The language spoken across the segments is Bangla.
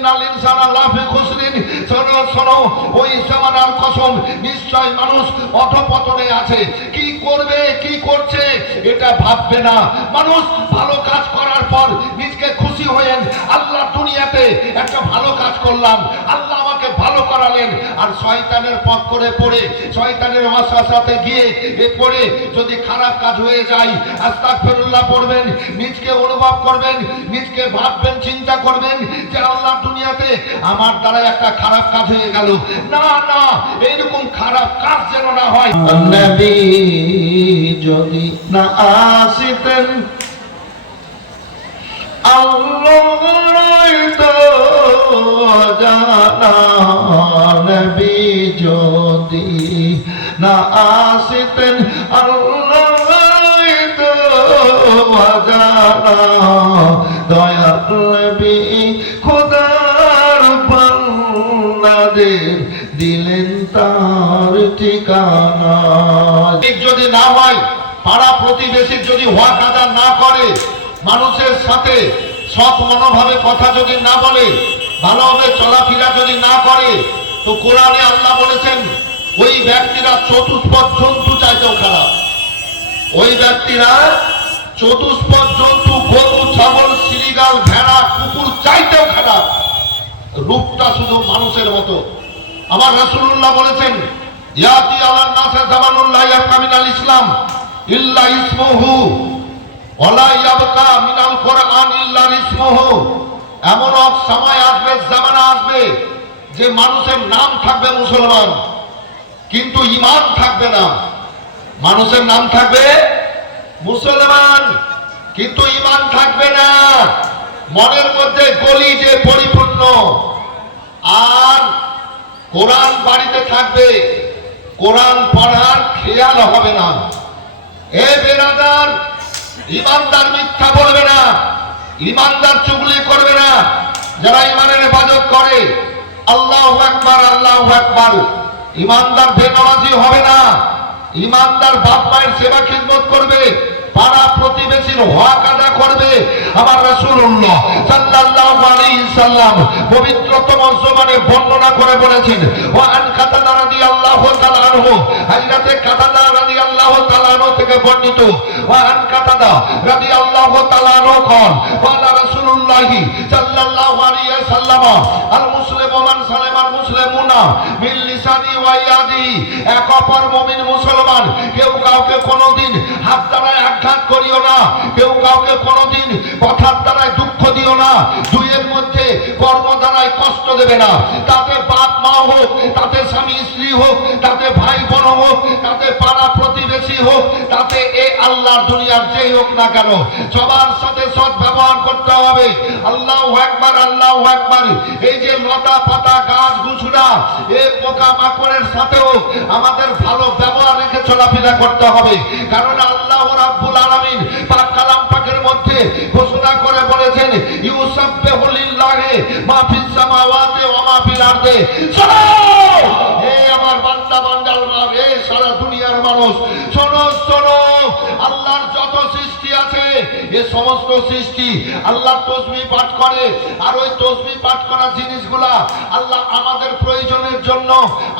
ইন্নাল ইনসানা লাফি খুসরিন, শোনো শোনো ওই জামানার কসম, নিশ্চয় মানুষ অধপতনে আছে। কি করবে কি করছে এটা ভাববে না। মানুষ ভালো কাজ করার পর নিজকে খুশি হয়েন, আল্লাহ দুনিয়াতে একটা ভালো কাজ করলাম, আল্লাহ আমাকে ভালো করালেন। আর শয়তানের পথ করে পড়ে, শয়তানের ওয়াসওয়াসাতে গিয়ে এ পড়ে যদি খারাপ কাজ হয়ে যায়, আস্তাগফিরুল্লাহ পড়বেন, নিজকে অনুভব করবেন, নিজকে ভাববেন, চিন্তা করবেন যে আল্লাহ দুনিয়াতে আমার দ্বারা একটা খারাপ কাজ হয়ে গেল। না না, এইরকম খারাপ কাজ যেন না হয়। নবী যদি না আসিতেন আল্লাহর তো জানা, নবী যদি না আসিতেন আল্লাহর তো জানা, দয়াল নবী খোদার বান্দাদের দিলেন তার ঠিকানা। যদি না হয়, পাড়া প্রতিবেশীর যদি হওয়া কাজা না করে, মানুষের সাথে সৎ মনোভাবে কথা যদি না বলে, ভালোভাবে চলাফেরা যদি না করে, তো কোরআনে আল্লাহ বলেছেন ওই ব্যক্তিরা চতুষ্পদ জন্তু চাইতেও খারাপ। ওই ব্যক্তিরা চতুষ্পদ জন্তু, গরু, ছাগল, শ্রীগাল, ভেড়া, কুকুর চাইতেও খারাপ। রূপটা শুধু মানুষের মতো। আমার রাসূলুল্লাহ বলেছেন ইয়াতি আলান নাসে জামানুল লা ইয়াবকা মিনাল ইসলাম ইল্লা ইসমুহু ওয়ালা ইয়াবকা মিনাল কুরআন ইল্লা ইসমুহু। এমন এক সময় আসবে, জামানা আসবে যে মানুষের নাম থাকবে মুসলমান, কিন্তু ঈমান থাকবে না। মানুষের নাম থাকবে মুসলমান, কিন্তু ঈমান থাকবে না। মনের মধ্যে গলি যে পরিপূর্ণ, আর কোরআন বাড়িতে থাকবে, কোরআন পড়ার খেয়াল হবে না। এ বেরাদার, ইমানদার মিথ্যা বলবে না, ইমানদার চুগলি করবে না। যারা ইমানের ইবাদত করে, আল্লাহু আকবার আল্লাহু আকবার, ইমানদার বেনামাজি হবে না। ইমানদার বাপ মায়ের সেবা খিদমত করবে, পাড়া প্রতিবেশীর হক আদা করবে। আমার রাসূলুল্লাহ সাল্লাল্লাহু আলাইহি সাল্লাম পবিত্রতম জবানে বর্ণনা করে বলেছেন, ওয়া আন কাতাদা রাদিয়াল্লাহু তাআলা আনহু, হযরতে কাতাদা রাদিয়াল্লাহু তাআলা আনহু থেকে বর্ণিত, ওয়া আন কাতাদা রাদিয়াল্লাহু তাআলা আনহু قال قال رسول الله صلى الله عليه وسلم المسلم من سلم المسلمون من لسانه ويده। এক অপর মুমিন মুসলমান, কেউ কাউকে কোনোদিন হাত দ্বারা আঘাত করিও না, কেউ কাউকে কোনোদিন কথার দ্বারাই দুঃখ দিও না, দুইয়ের মধ্যে কর্ম দ্বারাই কষ্ট দেবে না। তাতে বাপ মা হোক, তাতে স্বামী স্ত্রী হোক, তাতে ভাই বোন হোক, তাতে পাড়া প্রতিবেশী হোক, তাতে এ আল্লাহর দুনিয়ার যেই হোক না কেন, সবার সাথে সৎ ব্যবহার করতে হবে। আল্লাহু আকবার আল্লাহু আকবার। এই যে লতা পাতা গাছ গুছরা, এই পোকা মাকড়ের সাথেও আমাদের ভালো ব্যবহার রেখে চলাফেরা করতে হবে। কারণ আল্লাহ রাব্বুল আলামিন পাক কালাম পাকের মধ্যে ঘোষণা করে বলেছেন, ইউসাব্বিহু লিল্লাহি মা ফিস সামাওয়াতি ওয়া মা ফিল আরদি। শোনো হে আমার বান্দা বান্দারা, হে সারা দুনিয়ার মানুষ, শোনো শোনো, আল্লাহর যত সৃষ্টি আছে, এই সমস্ত সৃষ্টি আল্লাহর তাসবিহ পাঠ করে। আর ওই তাসবিহ পাঠ করা জিনিসগুলা আল্লাহ আমাদের প্রয়োজনের জন্য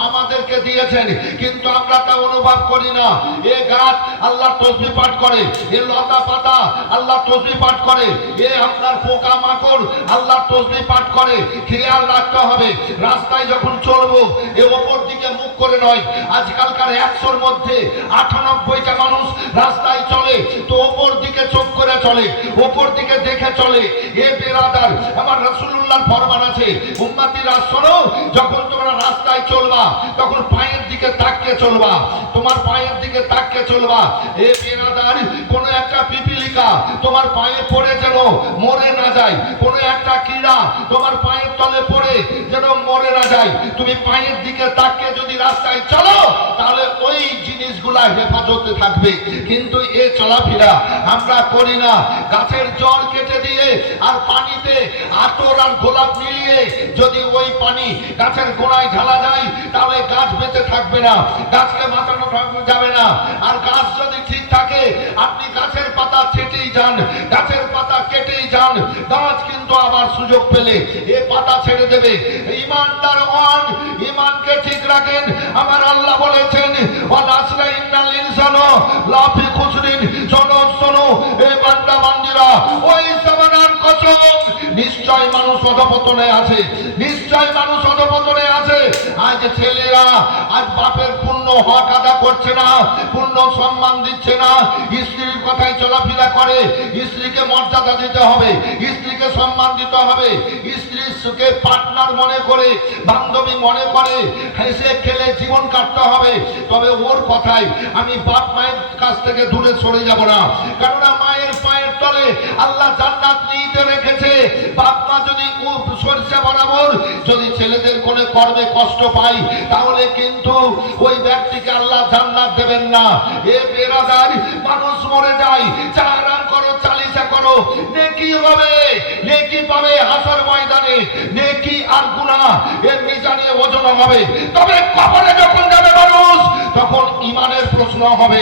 আমাদেরকে দিয়েছেন, কিন্তু আমরা তা অনুভব করি না। এ গাছ আল্লাহর তাসবিহ পাঠ করে, এ লতা পাতা আল্লাহর তাসবিহ পাঠ করে, এ আপনার পোকা মাকড় আল্লাহর তাসবিহ পাঠ করে। খেয়াল রাখতে হবে, রাস্তায় যখন চলবো এ ওপর দিকে মুখ করে নয়। আজকালকার 100-র মধ্যে 98টা মানুষ রাস্তায় চলে তো ওপর দিকে চোখ করে চলে, ওপর দিকে দেখে চলে। এ বেরাদার, আমার রাসূলুল্লাহর ফরমান আছে, উম্মতিরা শোনো, যখন তোমরা রাস্তায় চলবা তখন পায়ের দিকে তাকিয়ে চলবা, তোমার পায়ের দিকে তাকিয়ে চলবা। এ বেরাদার, কোন একটা পিপিলিকা তোমার পায়ে পড়ে যেন মরে না যায়, কোন একটা কীড়া তোমার পায়ের তলে পড়ে যেন মরে না যায়। তুমি পায়ের দিকে তাকিয়ে যদি রাস্তায় চলো, তাহলে ওই জিনিসগুলা হেফাজতে থাকবে। কিন্তু এ চলাফেরা আমরা করি না। গাছের জল কেটে দিয়ে আর পানিতে আতর আর গোলাপ মিলিয়ে যদি ওই পানি গাছের গোড়ায় ঢালা যায়, যাই তাহলে গাছ বেঁচে থাকবে না, গাছকে বাঁচানো যাবে না। আর গাছ যদি ঠিক থাকে, আপনি গাছের পাতা ছেটেই যান, গাছের পাতা কেটেই যান, গাছ কিন্তু আবার সুযোগ পেলে এ পাতা ছেড়ে দেবে। ইমানদার হন, ইমানকে ঠিক রাখেন। আমার আল্লাহ বলেছেন ওয়ালাসরা ইন্নাল ইনসানা লাফি খুসরিন। শোনো শোনো এ বান্দা বান্দিরা, ওই জামানার কসম, নিশ্চয় মানুষ অধপতনে আছে, নিশ্চয় মানুষ অধপতনে আছে। আজ ছেলেরা আজ বাপের পূর্ণ হক আদা করছে না, পূর্ণ সম্মান দিচ্ছে না, স্ত্রীর কথায় চলাফেরা করে। স্ত্রীকে মর্যাদা দিতে হবে, স্ত্রীকে সম্মান দিতে হবে, স্ত্রীকে পার্টনার মনে করে, বান্ধবী মনে করে, হেসে খেলে জীবন কাটতে হবে। তবে ওর কথায় আমি বাপ মায়ের কাছ থেকে দূরে সরে যাব না, কেননা মায়ের পায়ের তলে আল্লাহ জান্নাত নিতে রেখেছে। বাপ মা যদি সরষে বরাবর যদি ছেলেদের কোনে কর্মে কষ্ট পাই, তাহলে কিন্তু ওই ব্যক্তিকে আল্লাহ জান্নাত দেবেন না। এ বেরাদার, মানুষ মরে যায়, চারান করো, চালিসা করো, নেকি হবে, নেকি পাবে হাসর ময়দানে, নেকি আর গুনাহ এর মিজানে ওজন হবে। তবে কবরে যখন যাবে মানুষ, তখন ইমানের প্রশ্ন হবে।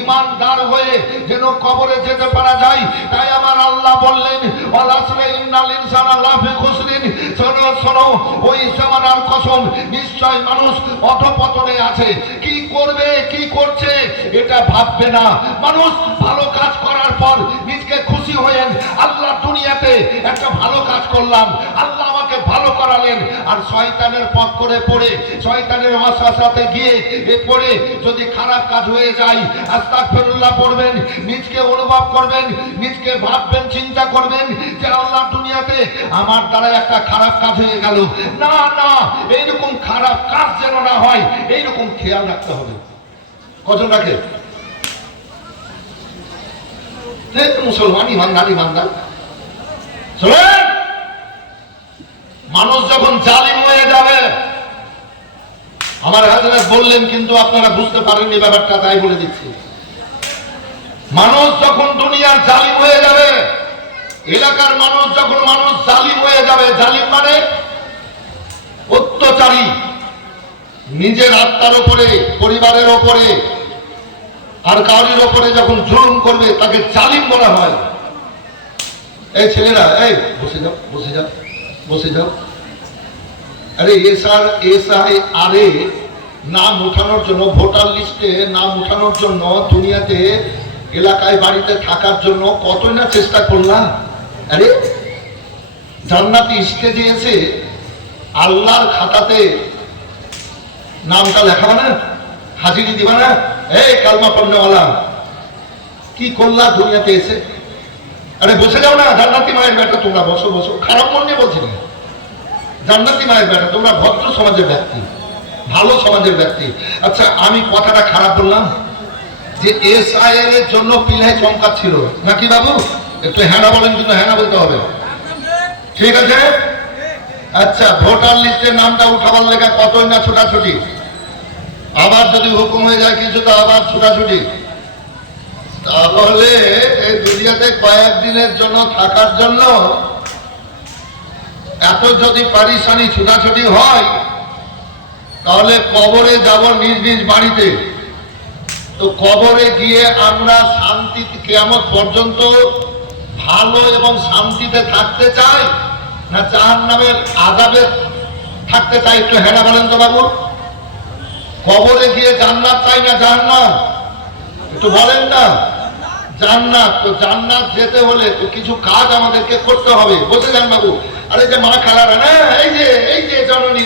ইমানদার হয়ে যেন কবরে যেতে পারা যায়, তাই আমার আল্লাহ বললেন ওয়ালাসরা ইন্নাল ইনসানা লাফি খুসরিন। শোনো শোনো, ওই জামানার কসম, নিশ্চয় মানুষ অধপতনে আছে। কি করবে, কি করছে এটা ভাববে না। মানুষ ভালো কাজ করার পর নিজকে খুশি হয়েন, আল্লাহ দুনিয়াতে একটা ভালো কাজ করলাম, আল্লাহ আমাকে ভালো করালেন। আর শয়তানের পথ করে পড়ে, শয়তানের ওয়াসওয়াসাতে গিয়ে এ পড়ে যদি খারাপ কাজ হয়ে যায়, আস্তাগফিরুল্লাহ পড়বেন, নিজকে অনুভব করবেন, নিজকে ভাববেন, চিন্তা করবেন যে আল্লাহ দুনিয়াতে আমার দ্বারা একটা খারাপ কাজ হয়ে গেল। না না, এইরকম খারাপ কাজ যেন না হয়, এইরকম খেয়াল রাখতে হবে। কজন রাখে? মুসলমান ইমানদার, ইমানদার শোনেন, মানুষ যখন জালিম হয়ে যাবে, আমার হাজরাত বললেন কিন্তু আপনারা বুঝতে পারেননি ব্যাপারটা, তাই বলে দিচ্ছি। মানুষ যখন দুনিয়ার জালিম হয়ে যাবে, এলাকার মানুষ যখন মানুষ জালিম হয়ে যাবে, জালিম মানে অত্যাচারী, নিজের আত্মার উপরে, পরিবারের উপরে আর কাউরির উপরে যখন জুলুম করবে, তাকে জালিম বলা হয়। এই ছেলেরা, এই বসে যাও, বসে যাও, বসে যাও। আরে এসআইআরে নাম উঠানোর জন্য, ভোটার লিস্টে নাম উঠানোর জন্য, দুনিয়াতে এলাকায় বাড়িতে থাকার জন্য কতই না চেষ্টা করলাম। আরে জান্নাতি স্টেজে এসে আল্লাহর খাতাতে নামটা লেখাবা না, হাজিরি দিবা না? এই কালমা পড়নেওয়ালা, কি করলা দুনিয়াতে এসে? আরে বসে যাও না, জান্নাতি মায়ের বেটা তোমরা, বসো বসো। খারাপ মন নিয়ে বলছি না, জান্নাতি মায়ের বেটা তোমরা, ভদ্র সমাজের ব্যক্তি, ভালো সমাজের ব্যক্তি। আচ্ছা, আমি কথাটা খারাপ বললাম যে এসআইআর এর জন্য পিলাই চমকাচ্ছিল নাকি বাবু? একটু হ্যাঁ না বলেন, কিন্তু হ্যাঁ না বলতে হবে, ঠিক আছে? আচ্ছা, ভোটার লিস্টের নামটা উঠাবার লেখা কতই না ছোটাছুটি, আবার যদি হুকুম হয়ে যায় কিছু তো আবার ছোটাছুটি। তাহলে এই দুনিয়াতে কয়েকদিনের জন্য থাকার জন্য এত যদি পারিশানি ছোটাছুটি হয়, তাহলে কবরে যাব নিজ নিজ বাড়িতে। তো কবরে গিয়ে আমরা শান্তি, কিয়ামত পর্যন্ত ভালো এবং শান্তিতে থাকতে চাই, না জাহান্নামের আযাবে থাকতে চাই? একটু হ্যাঁ বলেন তো বাবু। কবরে গিয়ে জান্নাত চাই না জাহান্নাম? একটু বলেন না। জান্নাত, তো জান্নাত যেতে হলে তো কিছু কাজ আমাদেরকে করতে হবে। বসে যান বাবু। আরে যে মা খালারা না, এই যে জননী